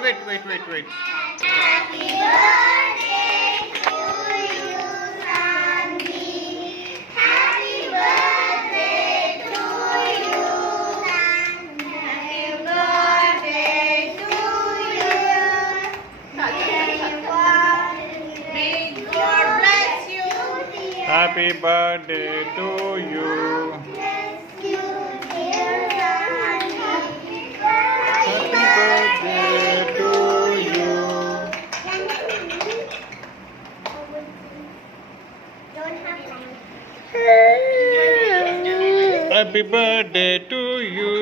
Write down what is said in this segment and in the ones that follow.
wait. Happy birthday to you, Sandy. Happy birthday to you, Sandy. Happy birthday to you. May God bless you. Happy birthday to you. Bless you, dear Sandy. Happy birthday to you. Don't have time. Happy birthday to you.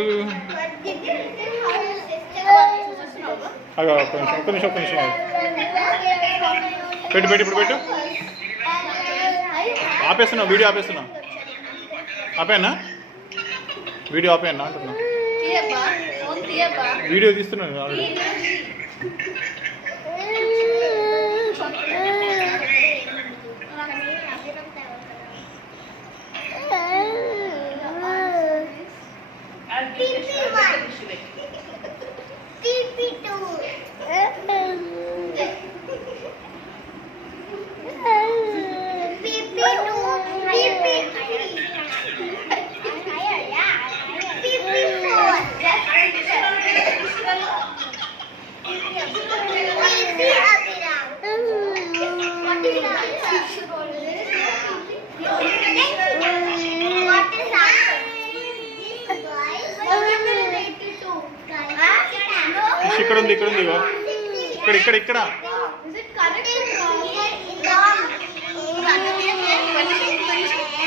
అగో ఒక్క నిమిషం పెట్టు ఇప్పుడు పెట్టు. ఆపేస్తున్నావు video ఆపేనా video ఆపేనా అంటున్నా. Video తీస్తున్నాను already. ఇక్కడ ఉంది ఇగో ఇక్కడ